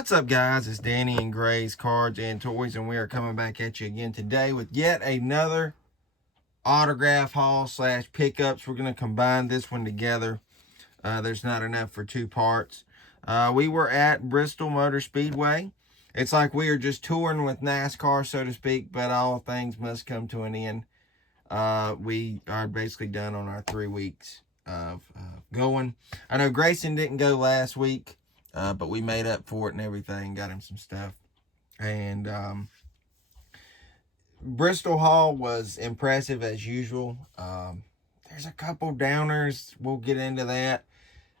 What's up, guys? It's Danny and Gray's Cards and Toys, and we are coming back at you again today with yet another autograph haul / pickups. We're going to combine this one together. There's not enough for two parts. We were at Bristol Motor Speedway. It's like we are just touring with NASCAR, so to speak, but all things must come to an end. We are basically done on our 3 weeks of going. I know Grayson didn't go last week. But we made up for it and everything, got him some stuff. And Bristol haul was impressive as usual. There's a couple downers. We'll get into that.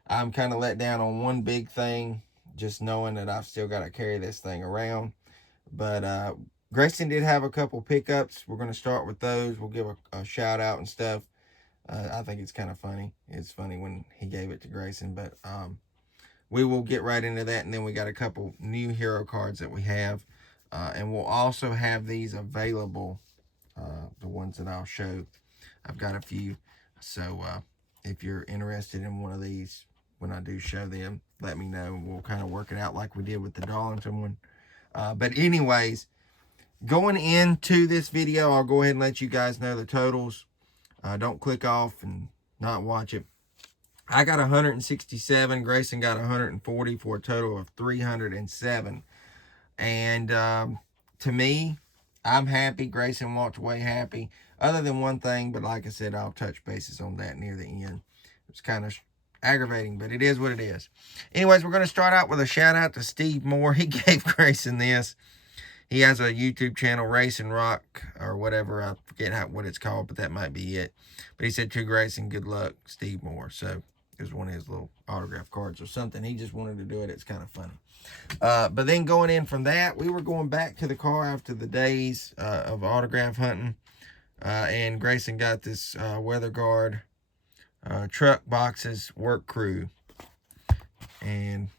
I'm kind of let down on one big thing, just knowing that I've still got to carry this thing around. But Grayson did have a couple pickups. We're going to start with those. We'll give a shout out and stuff. I think it's kind of funny. It's funny when he gave it to Grayson, but we will get right into that, and then we got a couple new hero cards that we have. And we'll also have these available, the ones that I'll show. I've got a few. So if you're interested in one of these, when I do show them, let me know. We'll kind of work it out like we did with the Darlington one. But anyways, going into this video, I'll go ahead and let you guys know the totals. Don't click off and not watch it. I got 167. Grayson got 140 for a total of 307. And to me, I'm happy. Grayson walked away happy. Other than one thing, but like I said, I'll touch bases on that near the end. It's kind of aggravating, but it is what it is. Anyways, we're going to start out with a shout out to Steve Moore. He gave Grayson this. He has a YouTube channel, Race and Rock, or whatever. I forget what it's called, but that might be it. But he said to Grayson, good luck, Steve Moore. So it was one of his little autograph cards or something. He just wanted to do it. It's kind of funny. But then going in from that, we were going back to the car after the days of autograph hunting. And Grayson got this Weather Guard truck boxes work crew. And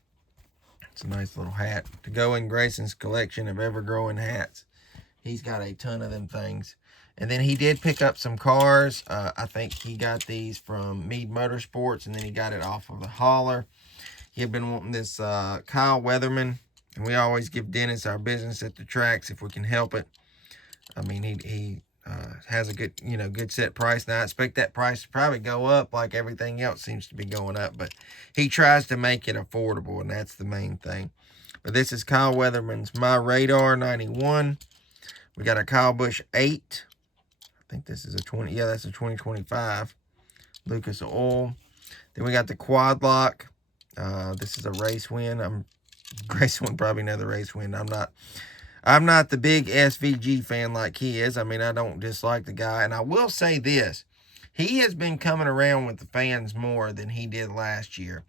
it's a nice little hat to go in Grayson's collection of ever-growing hats. He's got a ton of them things. And then he did pick up some cars. I think he got these from Meade Motorsports, and then he got it off of the hauler. He had been wanting this Kyle Weatherman, and we always give Dennis our business at the tracks if we can help it. I mean, he has a good set price. Now, I expect that price to probably go up like everything else seems to be going up, but he tries to make it affordable, and that's the main thing. But this is Kyle Weatherman's My Radar 91. We got a Kyle Busch 8. I think this is a 20. Yeah, that's a 2025 Lucas Oil. Then we got the Quad Lock. This is a race win. Grayson would probably know the race win. I'm not the big SVG fan like he is. I mean, I don't dislike the guy. And I will say this. He has been coming around with the fans more than he did last year.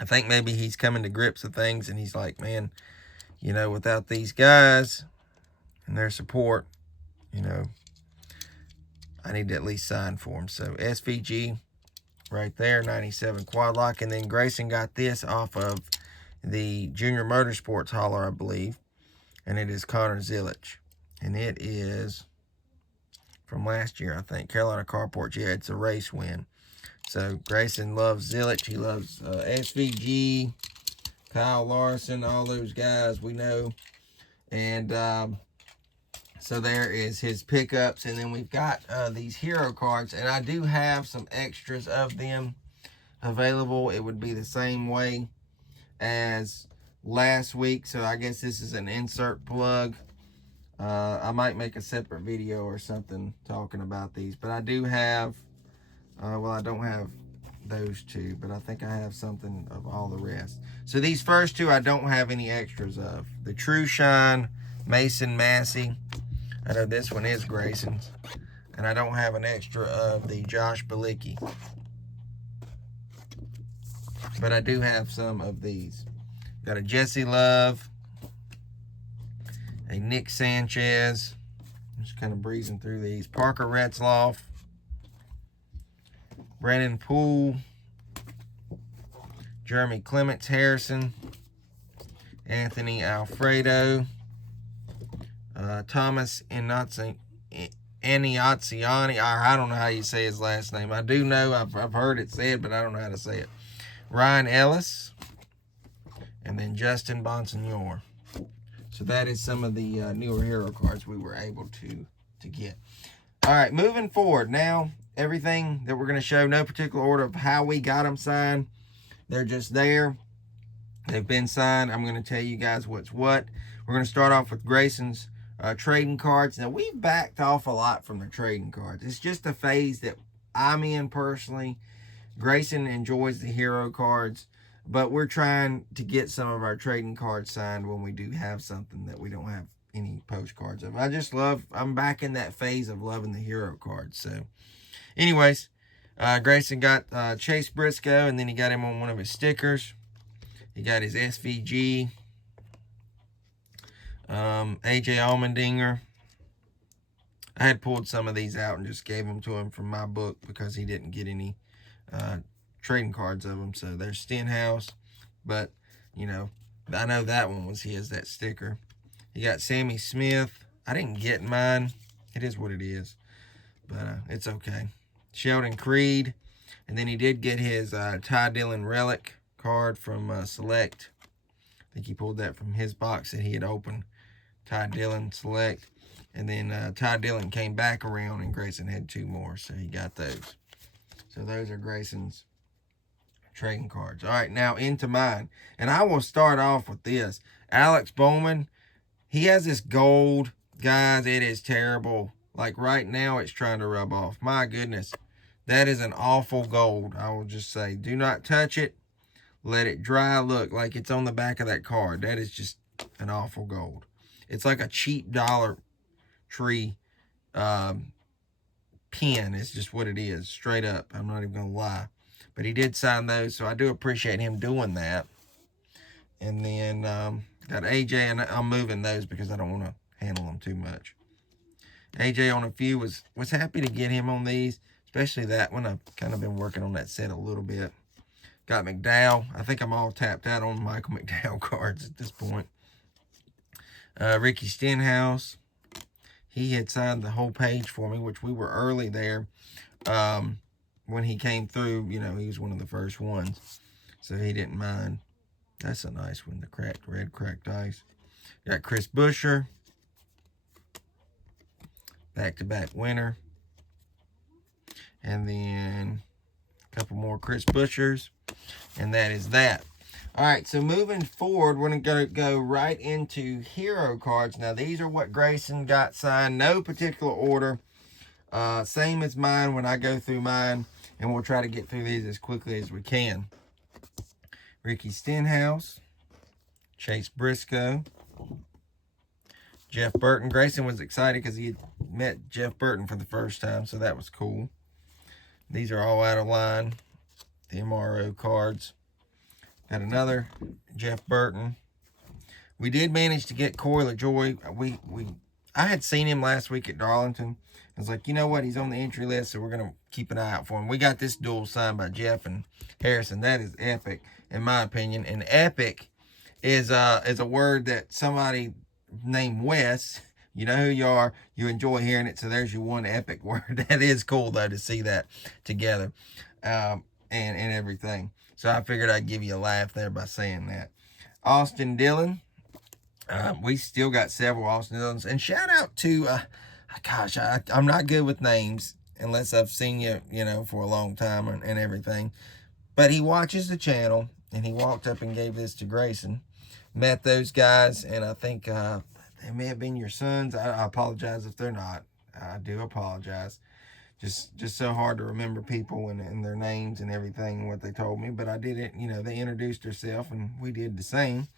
I think maybe he's coming to grips with things, and he's like, man, without these guys and their support, I need to at least sign for him. So SVG right there, 97 Quad Lock. And then Grayson got this off of the Junior Motorsports hauler, I believe. And it is Connor Zilisch. And it is from last year, I think. Carolina Carports. Yeah, it's a race win. So Grayson loves Zilisch. He loves SVG, Kyle Larson, all those guys we know. And so there is his pickups. And then we've got these hero cards. And I do have some extras of them available. It would be the same way as last week. So I guess this is an insert plug. I might make a separate video or something talking about these. But I do have, well, I don't have those two. But I think I have something of all the rest. So these first two I don't have any extras of. The True Shine Mason Massey. I know this one is Grayson's. And I don't have an extra of the Josh Bilicki. But I do have some of these. Got a Jesse Love. A Nick Sanchez. Just kind of breezing through these. Parker Retzloff. Brennan Poole. Jeremy Clements Harrison. Anthony Alfredo. Thomas Aniazziani. I don't know how you say his last name. I do know, I've heard it said, but I don't know how to say it. Ryan Ellis. and then Justin Bonsignor. So that is some of the newer hero cards we were able to get. All right, moving forward. Now, everything that we're going to show, no particular order of how we got them signed. They're just there. They've been signed. I'm going to tell you guys what's what. We're going to start off with Grayson's trading cards. Now, we've backed off a lot from the trading cards. It's just a phase that I'm in personally. Grayson enjoys the hero cards, but we're trying to get some of our trading cards signed when we do have something that we don't have any postcards of. I'm back in that phase of loving the hero cards. So, anyways, Grayson got Chase Briscoe, and then he got him on one of his stickers. He got his SVG, AJ Allmendinger. I had pulled some of these out and just gave them to him from my book because he didn't get any trading cards of them. So there's Stenhouse, but, you know, I know that one was his, that sticker. He got Sammy Smith. I didn't get mine. It is what it is, but it's okay. Sheldon Creed, and then he did get his Ty Dillon Relic card from Select. I think he pulled that from his box that he had opened. Ty Dillon Select. And then Ty Dillon came back around, and Grayson had 2 more, so he got those. So those are Grayson's trading cards. All right, now into mine. And I will start off with this. Alex Bowman, he has this gold. Guys, it is terrible. Like right now, it's trying to rub off. My goodness. That is an awful gold. I will just say, do not touch it. Let it dry. Look, like it's on the back of that card. That is just an awful gold. It's like a cheap Dollar Tree pen. It's just what it is, straight up. I'm not even going to lie. But he did sign those, so I do appreciate him doing that. And then got AJ, and I'm moving those because I don't want to handle them too much. AJ on a few, was happy to get him on these, especially that one. I've kind of been working on that set a little bit. Got McDowell. I think I'm all tapped out on Michael McDowell cards at this point. Ricky Stenhouse. He had signed the whole page for me, which we were early there. When he came through, you know, he was one of the first ones. So he didn't mind. That's a nice one, the red cracked ice. Got Chris Buescher. Back-to-back winner. And then a couple more Chris Bueschers. And that is that. All right, so moving forward, we're going to go right into hero cards. Now, these are what Grayson got signed. No particular order. Same as mine when I go through mine. And we'll try to get through these as quickly as we can. Ricky Stenhouse. Chase Briscoe. Jeff Burton. Grayson was excited because he had met Jeff Burton for the first time, so that was cool. These are all out of line. The MRO cards. Got another Jeff Burton. We did manage to get Corey LaJoy. I had seen him last week at Darlington. I was like, you know what? He's on the entry list, so we're going to keep an eye out for him. We got this duel signed by Jeff and Harrison. That is epic, in my opinion. And epic is a word that somebody named Wes, you know who you are, you enjoy hearing it, so there's your one epic word. That is cool, though, to see that together and everything. So I figured I'd give you a laugh there by saying that. Austin Dillon. We still got several Austin Dillons. And shout out to, gosh, I'm not good with names unless I've seen you, you know, for a long time and everything. But he watches the channel, and he walked up and gave this to Grayson. Met those guys, and I think they may have been your sons. I apologize if they're not. I do apologize. Just so hard to remember people and their names and everything and what they told me. But I did it, you know, they introduced herself, and we did the same.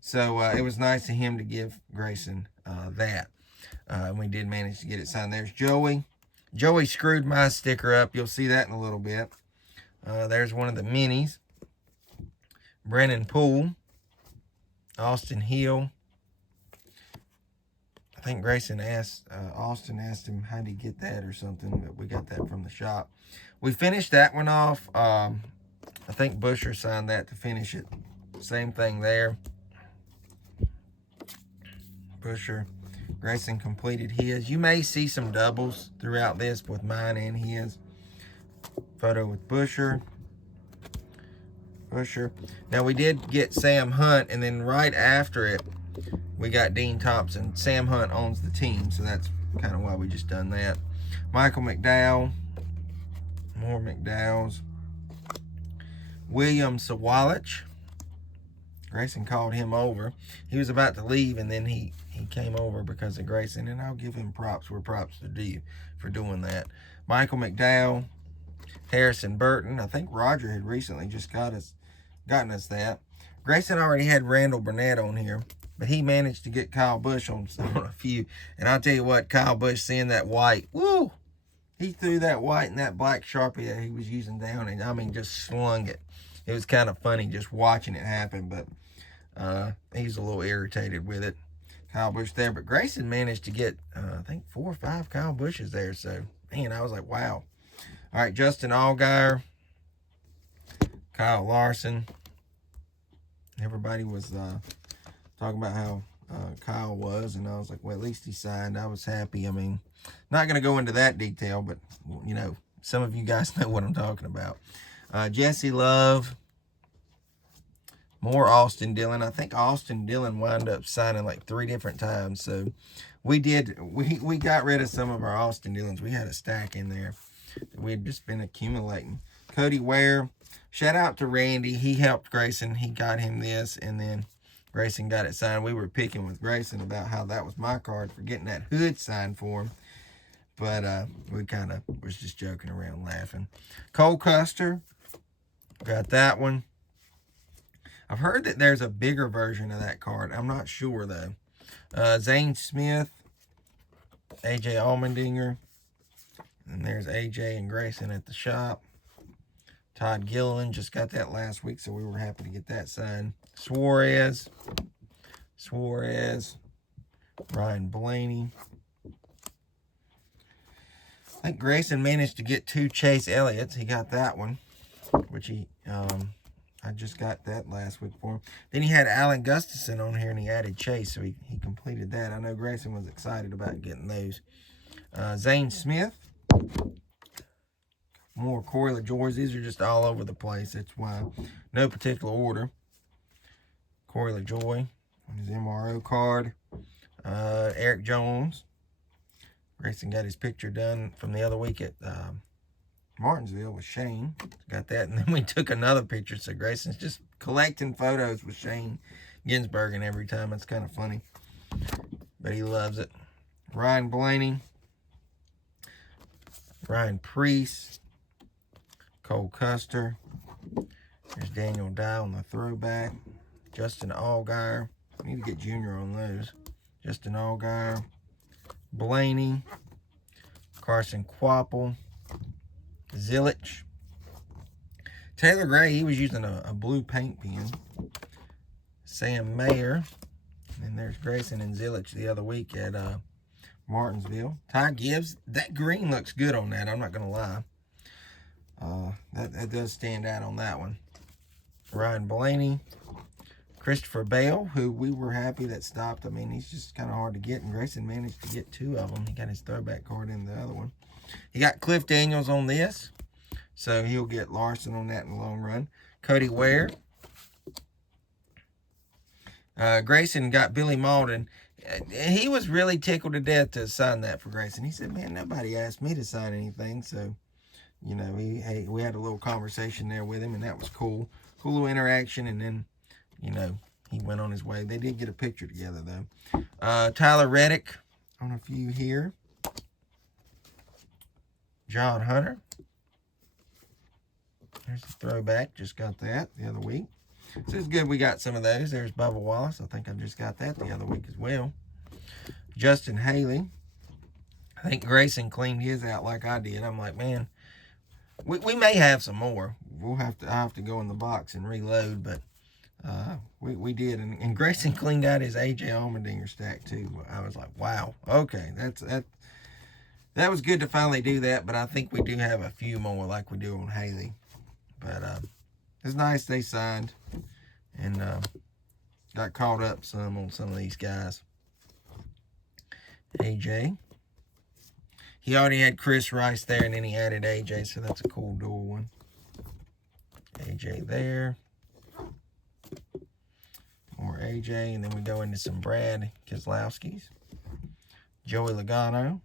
So it was nice of him to give Grayson that. And we did manage to get it signed. There's Joey. Joey screwed my sticker up. You'll see that in a little bit. There's one of the minis. Brennan Poole. Austin Hill. I think Grayson asked, Austin asked him how did he get that or something, but we got that from the shop. We finished that one off. I think Buescher signed that to finish it. Same thing there. Buescher. Grayson completed his. You may see some doubles throughout this with mine and his. Photo with Buescher. Pusher. Now, we did get Sam Hunt, and then right after it, we got Dean Thompson. Sam Hunt owns the team, so that's kind of why we just done that. Michael McDowell. More McDowells. William Sawalich. Grayson called him over. He was about to leave, and then he came over because of Grayson, and I'll give him props where props are due for doing that. Michael McDowell. Harrison Burton. I think Roger had recently just gotten us that. Grayson already had Randall Burnett on here, but he managed to get Kyle Busch on a few. And I'll tell you what, Kyle Busch, seeing that white, woo! He threw that white and that black Sharpie that he was using down, and I mean, just slung it. It was kind of funny just watching it happen, but he's a little irritated with it. Kyle Busch there, but Grayson managed to get, I think, 4 or 5 Kyle Bushes there. So, man, I was like, wow. All right, Justin Allgaier, Kyle Larson. Everybody was talking about how Kyle was, and I was like, well, at least he signed. I was happy. I mean, not going to go into that detail, but, you know, some of you guys know what I'm talking about. Jesse Love. More Austin Dillon. I think Austin Dillon wound up signing like 3 different times. So we got rid of some of our Austin Dillons. We had a stack in there that we had just been accumulating. Cody Ware. Shout out to Randy. He helped Grayson. He got him this, and then Grayson got it signed. We were picking with Grayson about how that was my card for getting that hood signed for him. But we kind of was just joking around, laughing. Cole Custer. Got that one. I've heard that there's a bigger version of that card. I'm not sure, though. Zane Smith. AJ Allmendinger. And there's AJ and Grayson at the shop. Todd Gilliland just got that last week, so we were happy to get that signed. Suarez. Ryan Blaney. I think Grayson managed to get 2 Chase Elliott's. He got that one, which I just got that last week for him. Then he had Alan Gustafson on here, and he added Chase, so he completed that. I know Grayson was excited about getting those. Zane Smith. More Corey LaJoy's. These are just all over the place. That's why. No particular order. Corey LaJoy on his MRO card. Eric Jones. Grayson got his picture done from the other week at Martinsville with Shane. Got that. And then we took another picture. So Grayson's just collecting photos with Shane Ginsberg, and every time. It's kind of funny. But he loves it. Ryan Blaney. Ryan Priest. Cole Custer. There's Daniel Dye on the throwback. Justin Allgaier. I need to get Junior on those. Justin Allgaier. Blaney. Carson Quapple. Zilich. Taylor Gray, he was using a blue paint pen. Sam Mayer. And there's Grayson and Zilich the other week at Martinsville. Ty Gibbs. That green looks good on that. I'm not going to lie. That does stand out on that one. Ryan Blaney. Christopher Bale, who we were happy that stopped. I mean, he's just kind of hard to get, and Grayson managed to get 2 of them. He got his throwback card in the other one. He got Cliff Daniels on this, so he'll get Larson on that in the long run. Cody Ware. Grayson got Billy Malden. He was really tickled to death to sign that for Grayson. He said, man, nobody asked me to sign anything, so, you know, we had a little conversation there with him, and that was cool. Cool little interaction, and then, you know, he went on his way. They did get a picture together, though. Tyler Reddick on a few here. John Hunter. There's the throwback. Just got that the other week. So it's good we got some of those. There's Bubba Wallace. I think I just got that the other week as well. Justin Haley. I think Grayson cleaned his out like I did. I'm like, man, we may have some more. I'll have to go in the box and reload, but we did. And Grayson cleaned out his AJ Allmendinger stack too. I was like, wow, okay, that was good to finally do that, but I think we do have a few more like we do on Haley. But it's nice they signed and got caught up some on some of these guys. AJ. He already had Chris Rice there, and then he added AJ, so that's a cool dual one. AJ there. more AJ, and then we go into some Brad Keselowski's. Joey Logano.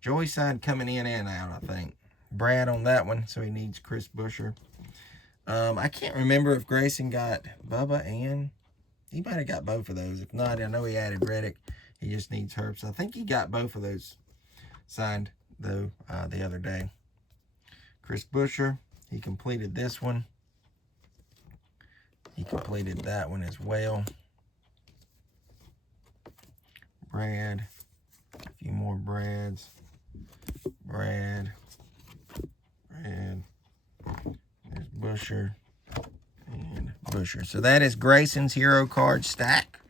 Joey side coming in and out, I think. Brad on that one, so he needs Chris Buescher. I can't remember if Grayson got Bubba and... He might have got both of those. If not, I know he added Reddick. He just needs Herbst. I think he got both of those signed, though, the other day. Chris Buescher, he completed this one. He completed that one as well. Brad. A few more Brads. Brad. Brad. There's Buescher. And Buescher. So that is Grayson's hero card stack.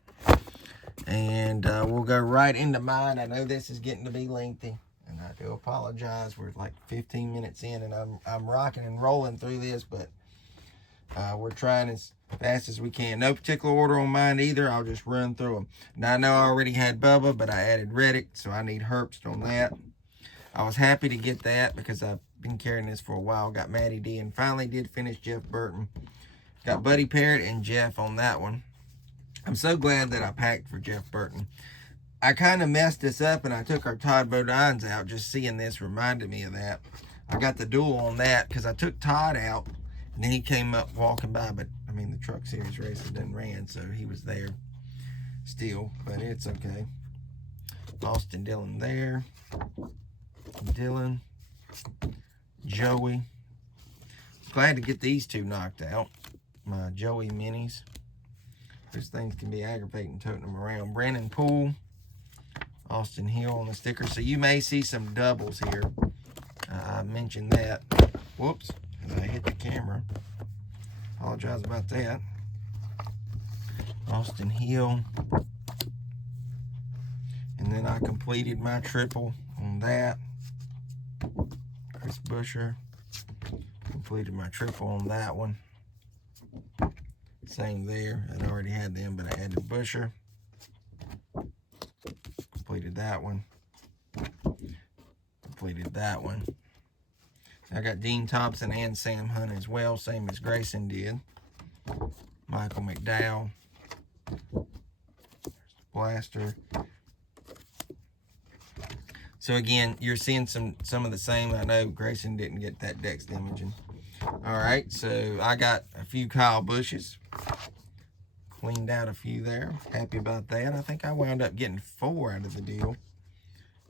And we'll go right into mine. I know this is getting to be lengthy, and I do apologize. We're like 15 minutes in, and I'm rocking and rolling through this, but we're trying as fast as we can. No particular order on mine either. I'll just run through them. Now, I know I already had Bubba, but I added Reddick, so I need Herbst on that. I was happy to get that because I've been carrying this for a while. Got Matty D, and finally did finish Jeff Burton. Got Buddy Parrott and Jeff on that one. I'm so glad that I packed for Jeff Burton. I kind of messed this up, and I took our Todd Bodines out. Just seeing this reminded me of that. I got the duel on that because I took Todd out, and then he came up walking by. But, I mean, the Truck Series races didn't ran, so he was there still. But it's okay. Austin Dillon there. Dillon. Joey. Glad to get these two knocked out. My Joey minis. Those things can be aggravating toting them around. Brandon Poole. Austin Hill on the sticker. So you may see some doubles here. I mentioned that. Whoops. I hit the camera. Apologize about that. Austin Hill. And then I completed my triple on that. Chris Buescher. Completed my triple on that one. Same there. I'd already had them, but I added Buescher. Completed that one. Completed that one. I got Dean Thompson and Sam Hunt as well, same as Grayson did. Michael McDowell. Blaster. So again, you're seeing some of the same. I know Grayson didn't get that Dex imaging. All right, so I got a few Kyle Bushes. Cleaned out a few there. Happy about that. I think I wound up getting 4 out of the deal.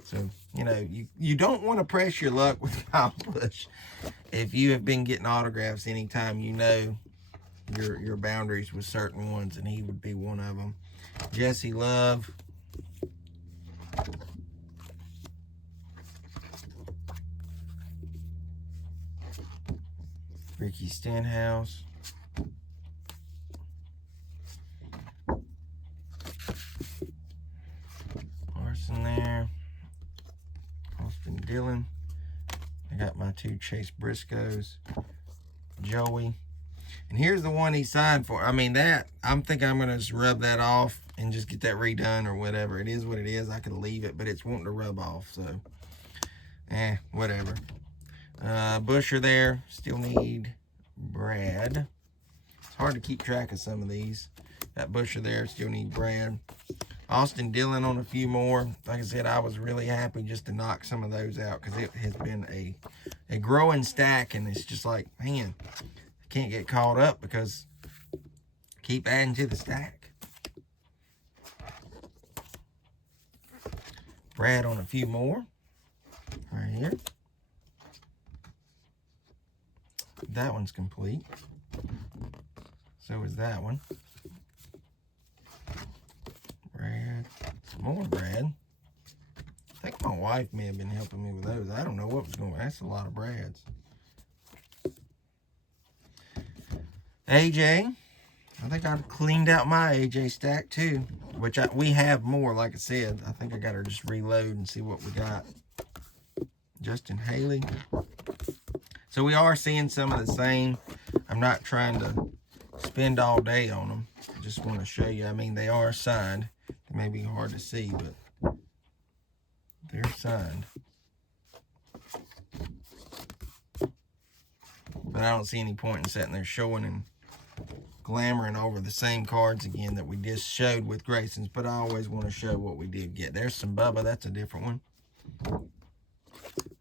So, you know, you don't want to press your luck with Kyle Busch. If you have been getting autographs anytime, you know your boundaries with certain ones, and he would be one of them. Jesse Love. Ricky Stenhouse. Larson there. Austin Dillon. I got my 2 Chase Briscoes. Joey. And here's the one he signed for. I mean, that, I'm thinking I'm going to just rub that off and just get that redone or whatever. It is what it is. I could leave it, but it's wanting to rub off, so. Whatever. Buescher there. Still need Brad. It's hard to keep track of some of these. That Buescher there. Still need Brad. Austin Dillon on a few more. Like I said, I was really happy just to knock some of those out because it has been a growing stack, and it's just like, man, I can't get caught up because I keep adding to the stack. Brad on a few more. Right here. That one's complete. So is that one. Brad. Some more Brad. I think my wife may have been helping me with those. I don't know what was going on. That's a lot of Brads. AJ. I think I've cleaned out my AJ stack too. Which we have more, like I said. I think I got to just reload and see what we got. Justin Haley. So we are seeing some of the same. I'm not trying to spend all day on them. I just want to show you. I mean, they are signed. They may be hard to see, but they're signed. But I don't see any point in sitting there showing and glamoring over the same cards again that we just showed with Grayson's, but I always want to show what we did get. There's some Bubba. That's a different one.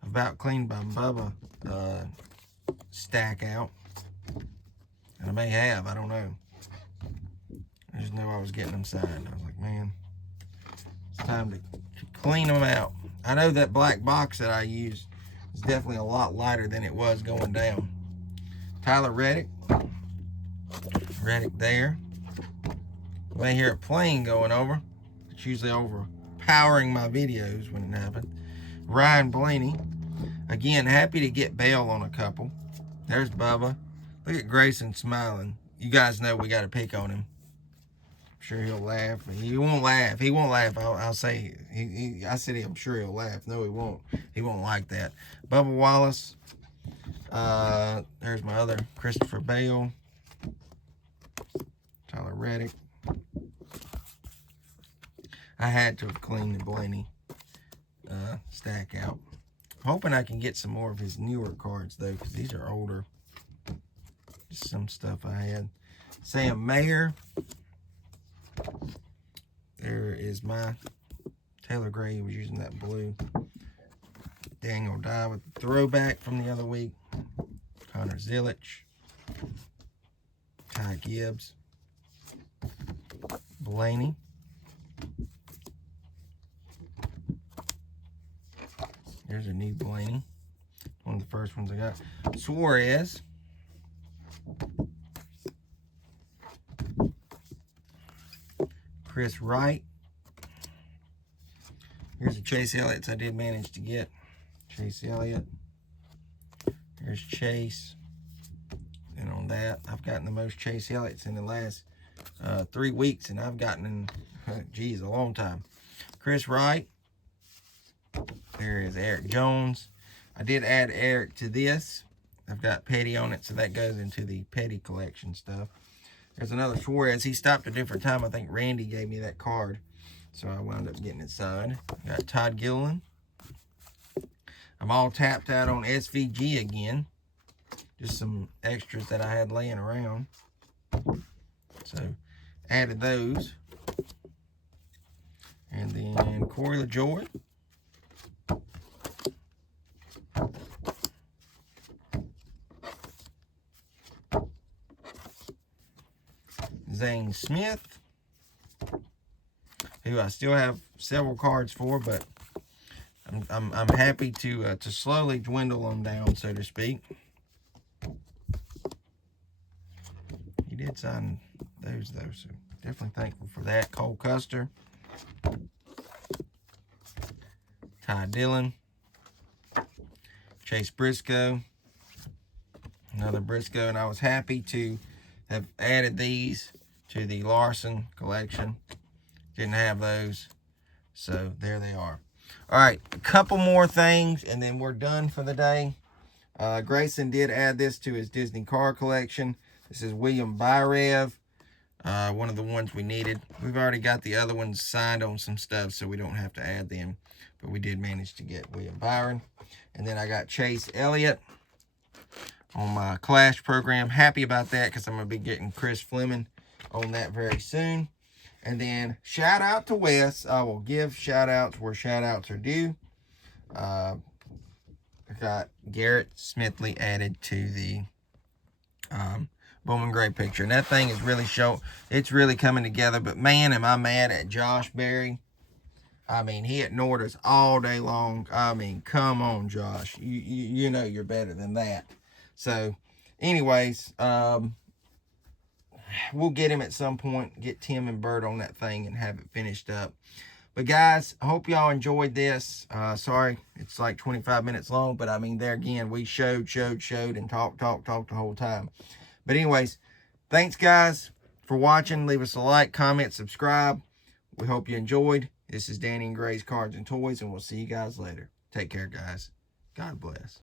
About Clean by Bubba stack out. And I may have. I don't know. I just knew I was getting them signed. I was like, man, it's time to clean them out. I know that black box that I used is definitely a lot lighter than it was going down. Tyler Reddick. Reddick there. You may hear a plane going over. It's usually overpowering my videos when it happens. Ryan Blaney. Again, happy to get bail on a couple. There's Bubba. Look at Grayson smiling. You guys know we got to pick on him. I'm sure he'll laugh. He won't laugh. He won't laugh. I'll say. I said I'm sure he'll laugh. No, he won't. He won't like that. Bubba Wallace. There's my other Christopher Bale. Tyler Reddick. I had to have cleaned the Blaney stack out. I'm hoping I can get some more of his newer cards, though, because these are older. Just some stuff I had. Sam Mayer. There is my Taylor Gray. He was using that blue. Daniel Dye with the throwback from the other week. Connor Zillich. Ty Gibbs. Blaney. There's a new Blaney. One of the first ones I got. Suarez. Chris Wright. Here's the Chase Elliott's I did manage to get. Chase Elliott. There's Chase. And on that, I've gotten the most Chase Elliott's in the last 3 weeks, and I've gotten in, geez, a long time. Chris Wright. There is Eric Jones. I did add Eric to this. I've got Petty on it, so that goes into the Petty collection stuff. There's another Suarez. He stopped a different time. I think Randy gave me that card, so I wound up getting it signed. Got Todd Gilliland. I'm all tapped out on SVG again. Just some extras that I had laying around. So, added those. And then Corey LaJoy. Zane Smith, who I still have several cards for, but I'm happy to slowly dwindle them down, so to speak. He did sign those though, so definitely thankful for that. Cole Custer, Ty Dillon, Chase Briscoe, another Briscoe, and I was happy to have added these to the Larson collection. Didn't have those, so there they are. All right, a couple more things, and then we're done for the day. Grayson did add this to his Disney car collection. This is William Byrev, one of the ones we needed. We've already got the other ones signed on some stuff, so we don't have to add them. But we did manage to get William Byron. And then I got Chase Elliott on my Clash program. Happy about that because I'm going to be getting Chris Fleming on that very soon. And then shout out to Wes. I will give shout outs where shout outs are due. I got Garrett Smithley added to the Bowman Gray picture. And that thing is really it's really coming together. But man, am I mad at Josh Berry. I mean, he ignored us all day long. I mean, come on, Josh. You know you're better than that. So, anyways, we'll get him at some point, get Tim and Bert on that thing and have it finished up. But guys, I hope y'all enjoyed this. Sorry, it's like 25 minutes long, but I mean, there again, we showed, and talked the whole time. But anyways, thanks guys for watching. Leave us a like, comment, subscribe. We hope you enjoyed. This is Danny and Gray's Cards and Toys, and we'll see you guys later. Take care, guys. God bless.